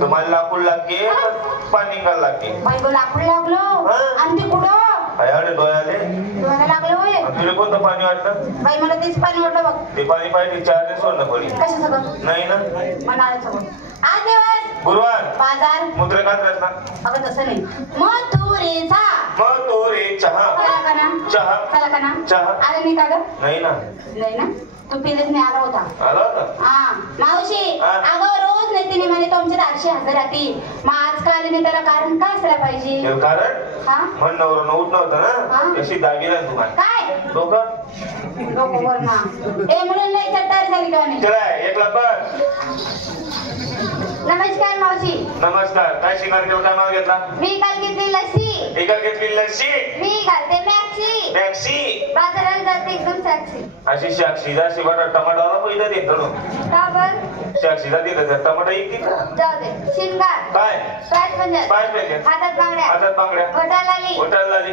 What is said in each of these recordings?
तुम्हाला लाकूड लागते पाणी निघायला लागते. बाई लाकूड लागलो आणि ते कुठं अरे डोळ्याले डोळ्याला लागलं होय. तुला कोणतं पाणी वाटतं? बाई मला तेच पाणी वाटलं बघ. ते पाणी पाहिजे 4 दिवस सोडणं पडी कशाचं नाही ना म्हणाल सगळं. आज दिवस गुरुवार बाजार मुद्रेकात रत्ना. अगं तसं नाही मथुरेचा मथुरे चहा चहा चहा आलं नाही का ग? नाही ना नाही ना तू पिलेच नाही आला होता. आला होता हा मावशी अगं रोज नेते नाही म्हणे तुमच्या 800 हजार राहतील. मग आजकाल मी त्याला कारण काय असलं पाहिजे? कारण हा म्हण नवरं उठ नव्हतं ना तशी दागिना तुम्हाला काय लोक वर ना ए म्हणून नाही चट्टार झाली का नाही? चला एकला पण नमस्कार मावशी. नमस्कार. काय शिकार केलं काय माल घेतला? मी काल घेतली लस्सी. एका घेतली लस्सी. मी घालते मॅक्सी. मॅक्सी बाजारात जाते एकदम सॅक्सी. अशी शाक्षी जाशी बटा टमाटोला पहिला देत ना का बर? शाक्षीला दिलं तर टमाटा येते का? जाऊ दे. शिंगार काय पाच पंजर हातात बांगड्या होटाल आली होटाल आली.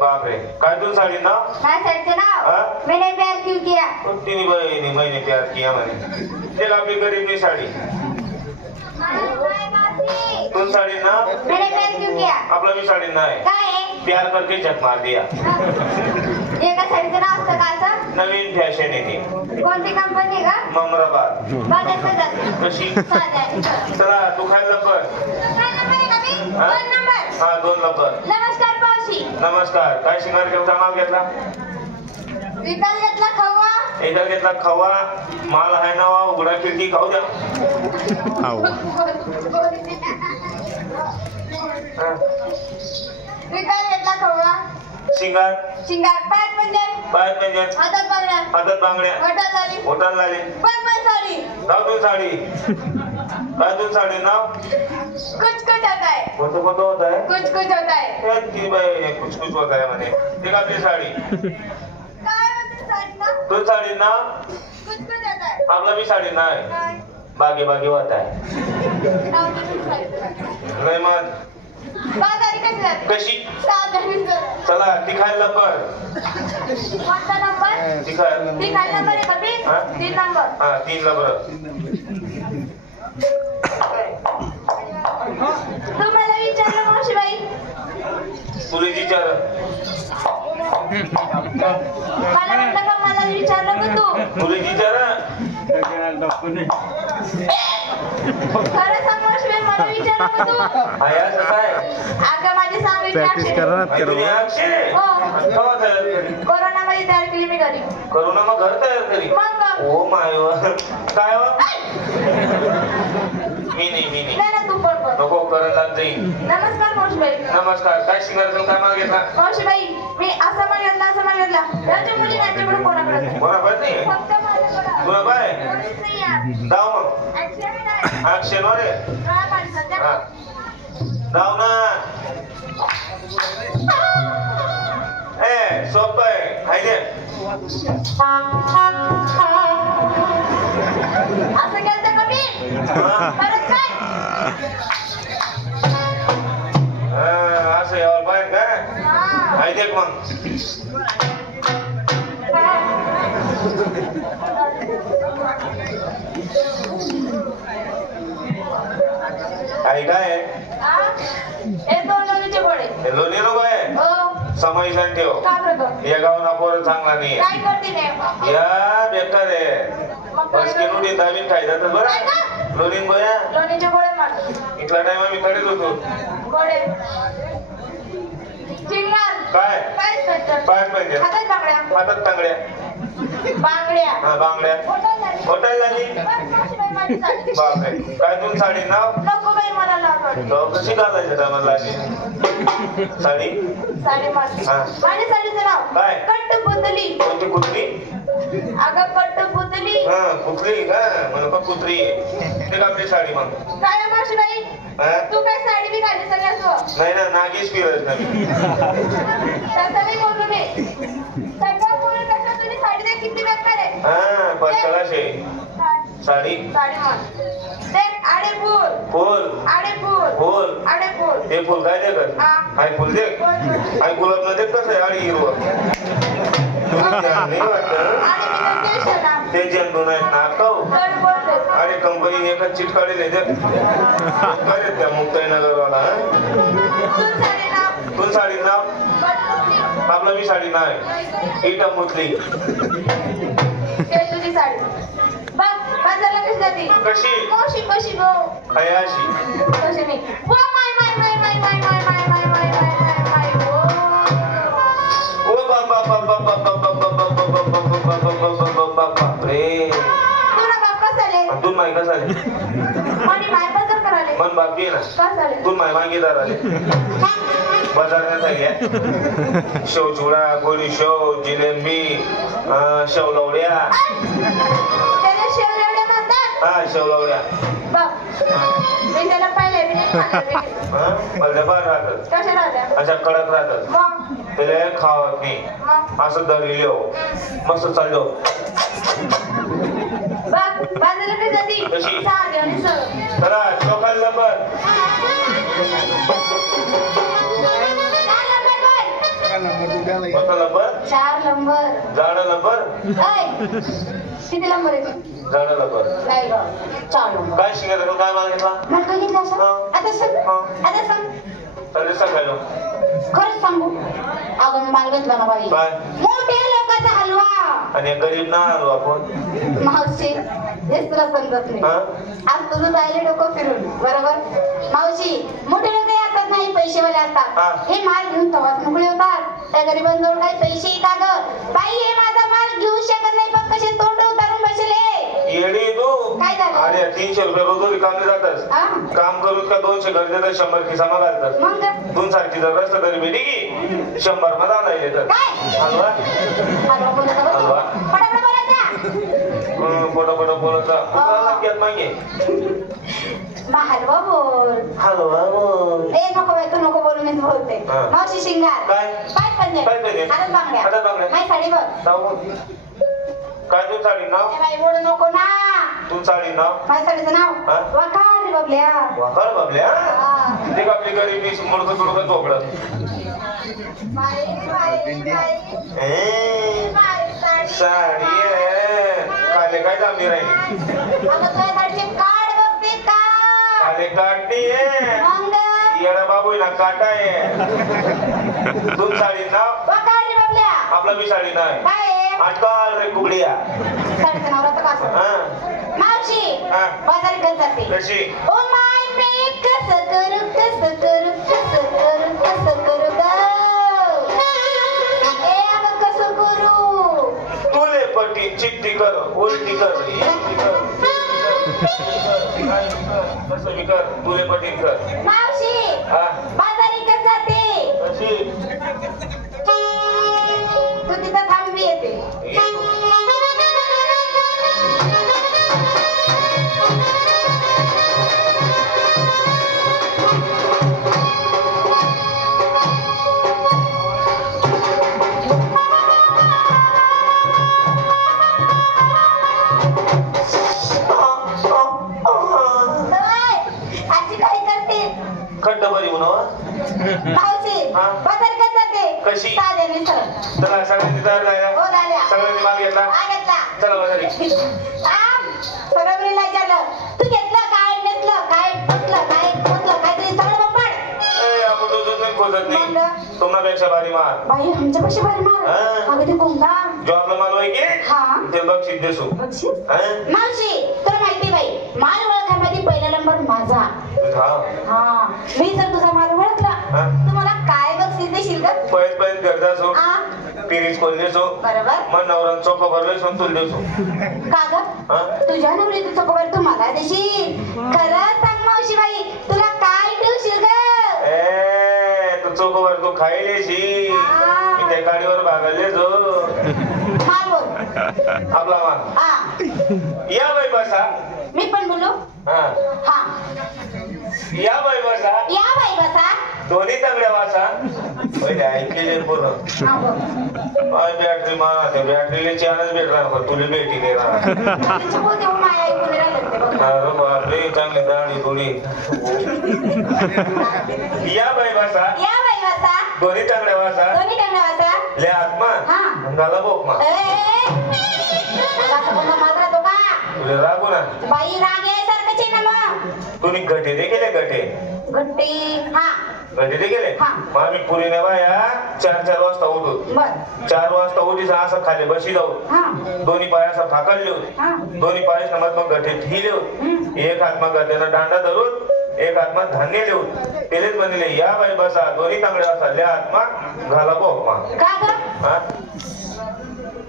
बापरे काय तुझं साडी नाव? माझ्या साडीचं नाव मैंने प्यार क्यों किया. तिने बहिणी मैंने प्यार किया म्हणे. ते आपली गरीबी साडी तुझ साडी ना मैंने प्यार क्यों किया. आपला मी साडी नाही काय प्यार करके झक मार दिया. एका साडीचं नाव असतं का असं? नवीन फॅशन येते. कोणती कंपनी का? ममराबाद. बाजार जाते कशी साध्या. चला तू खायला पण हा 2 नंबर. नमस्कार पावशी. नमस्कार. काय शिंगार केला माल घेतला? विकास घेतला खवा. एकदा घेतला खवा. माल आहे ना उघडा खिडकी खाऊ द्या. विकास घेतला खवा. शिंगार पाच पंजर हातात बांगड्या होटाल आली. नाव तुझ साडी काय तुझ साडी नाव? कुछ होता है. कोणतं होत आहे? कुछ होता है. कुछ होता है म्हणे. ते आपली साडी तुझ साडी नाव? आपला मी साडी नाही बागे बागे होत आहे. कशी चला ती खायला पण तीन नंबर. तुम्हाला विचारलं मावशीबाई तुला विचार मला म्हटलं का मला विचारलं का तू? तुला विचार खरं सांग मावशीबाई मला विचारलं का तू? अगं माझी सांगितली कोरोना मध्ये तयार केली मी घरी. करोना मग घर तयार करी. ओ माय काय मी नाही तू पण नको करायला जाईल. नमस्कार मावशीबाई. नमस्कार. काय शिंगार काय माल घेतला? मावशीबाई मी असं मागितला राजा मुली माझ्याकडे कोणाकडे नाही फक्त माझ्याकडे तुला बाय नाही. जाऊ मग ऍक्शन रे जाऊ ना. सोपं आहे खायचे. असं केलं का मी? परत काय असं यावर पाहिजे का खायचे मग. आई काय लोणीचे गोळे लोणी नको आहे समाईसाठी ठेव. या गावाला पोर चांगला नाही या बेकार आहे. दाबीन खायचा तर बरं लोणीन गोळ्या लोणीचे गोळे मारतो. इथला टाइम आम्ही कडेच होतो. गोळे काय पाच पाहिजे हातात तांगड्या बांगड्या होटल झाली. बापरे काय तुम साडी नाव? नको बाई मला लागत. कशी घालायचं का मला साडी? माझ्या साडीचं नाव काय? कट्टपुतली. कोणती कुत्री? अगं कट्टपुतली. कुत्री का मला कुत्री ते आपली साडी मग काय मावशीबाई तू काय साडी बी घाली सगळ्या असं नाही ना नागेश फिरत नाही तसं नाही बोलू मी. सगळं बोलून कसं तुझी साडी दे किती बेकार आहे. पशलाशे साडी आडे फूल ते फुल काय दे कर आई फुल दे आई गुलाब न दे कसं आहे आणि हिरवं नाही वाटत ते जंतू नाही ना अरे कंपनीने एकच चिट काढले त्या मुक्ताईनगरवाला. तू साडी नाव आपला मी साडी नाही इटा मुतली. तुझी साडी बघ बाजारला कशी जाते. कशी कशी कशी गो अयाशी कशी नाही. वा माय माय माय माय माय माय माय माय माय माय माय ओ बाबा बाबा बाबा बाबा बाबा बापरे. तुला बाप कसाले तू माय कसाले आणि माय बाजार कराले मन बापी ना कसाले तू माय मागीदार आले बाजार नाही. शेव चिवडा गोडी शेव जिलेबी शेवलवड्या. त्याला शेवलेवड्या म्हणतात. हा शेवलवड्या बघ मी त्याला पाहिले मी नाही खाल्लं. मला बाहेर राहतात कशा राहत्या अशा कडक राहतात. मग त्याला खावत नाही असं दरी मस्त चाललो. बघ बाजारला कशी जाती. कशी? साधी आणि सरळ. चला चौकाला नंबर नंबर 4 नंबर. जाडा नंबर किती नंबर आहे. जाडा नंबर नाही ग 4 नंबर. काय शिकायचं काय मागितला मला काही घेतलं असं. आता सांग चालेल सांगायला खरंच सांगू. अगं मी माल घेतला ना बाई. काय मोठ्या लोकांचा हलवा आणि गरीब ना आलो आपण. मावशी हेच तुला समजत नाही. आज तुझं जायला डोकं फिरून बरोबर. मावशी मोठे लोक असतात नाही पैसेवाले असतात. हे माल घेऊन तवाच मोकळे होतात. त्या गरिबांजवळ काही पैसे का ग बाई. हे माझा माल घेऊ शकत नाही पण कसे तोंड उतारून बसले. येडी तू काय झालं. अरे 300 रुपये रोज रिकामे जातात. काम करून का 200 घर देतात 100 खिसामा घालतात. मग दोन सारखी जर रस्ता तरी भेटी की 100 मध्ये आणायला येतात. हलवा हलवा बोलत हलवा पटापट बोलायचा. पोटा बोलत मागे हलवा बोल. हलवा बोल. ए नको बाई तू नको बोलू मी बोलते. मावशी शिंगार काय पाय पंजे हातात बांगड्या माई साडी बघ. काय तू साडी नाव बाई बोलू नको ना. तू साडी नाव माझ्या साडीचं नाव वाकार रे बबल्या. वाकार बबल्या ते आपली गरीबी मुडकं तुडकं चोपडत. साडी काले काय दामी राहिली. कार्ड बघते का काले काढणी येडा बाबू ना काटा आहे. तू साडी नाव वाकार रे बबल्या. आपला मी साडी नाही काय आटकाल रे कुबड्या. साडीचं नाव राहतं का. मावशी बाजारी कसं जाते. कशी ओ माय मी कसं करू कसं करू कसं करू कसं करू ग. ए अगं कसं करू. तुले पटी चिट्टी कर उलटी कर कसं बी कर तुले पटी कर. मावशी बाजारी कसं जाते. कशी तू तिथं थांबी येते. खड्ड बरी म्हणून मावशी बाजारी कसं जाते. कशी साधे मी सरळ. चला सगळ्यांनी तयार झाल्या हो झाल्या. सगळ्यांनी माल घेतला घेतला. चला बाजारी. सगळं मी विचारलं तू घेतलं काय घेतलं काय बसलं काय बसलं काय तरी सगळं बंपड. आपण दोन नाही खोजत नाही तुम्हापेक्षा भारी माल. बाई आमच्यापाशी भारी माल. अगं ते कोणता जॉबला माल होय की ते बक्षीस देसू. मावशी तुला माहिती बाई माल ओळखामध्ये पहिला नंबर माझा. मी जर तुझा माल ओळखला तुम्हाला काय बक्षीस देशील का. पैस गरजा सो पिरीच कोल्हे सो बरोबर मग नवरा चोपा भरले सो तुला देसो. का ग तुझ्या नवरीचं चोपा तू मला देशील. खरं सांग मावशी बाई तुला काय देशील ग. तू चोपा तू खायलेशी मी त्या गाडीवर भागले जो माल बोल आपला माल. या बाई बसा. मी पण बोलू. हा या बाई बसा. या बाई बसा. दोन्ही तंगड्या वाचा पहिले ऐकले पूर्ण. बॅटरी मारा त्या बॅटरीला चॅनच भेटला ना तुला भेटी नाही बापरे चांगली दाढी थोडी. या बाई बसा. या बाई बसा. दोन्ही तंगड्या वाचा. दोन्ही टंगड्या वाचा. ले आत्मा झाला बोकमा. तुझे रागू ना बाई राग यायसारखंच आहे ना मग. तुम्ही गटे दे केले गटे हा गटे दे केले हा. मग आम्ही पुरीने बाया 4 वाजता उठू. बर 4 वाजता उठीचा असं खाली बशी जाऊ. हा दोन्ही पाय असं फाकलले होते. हा दोन्ही पाय मग गटे ठिले होते. एक हात मग गट्यानं दांडा धरून एक आत्मा धान्य लिहून तेलेच म्हणले या बाई बसा दोन्ही तांगड्या असा ल्या आत्मा घाला भोग मा. का ग हा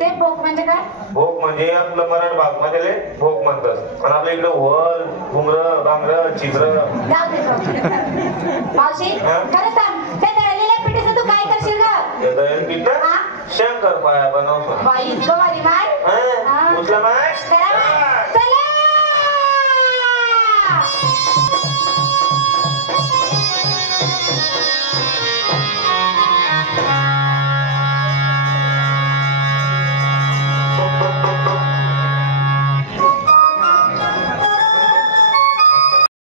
ते भोग म्हणजे काय? भोग म्हणजे आपलं मराठ भाग मध्ये भोग म्हणतात आणि आपल्या इकडे वल घुमर बांगड चित्र. जाऊ दे मावशी खरं सांग त्या दळलेल्या पिठीचं तू काय करशील ग? दळण पीठ हा? शंकर पाया बनवतो. बाई इतकं भारी माय उचला माय चला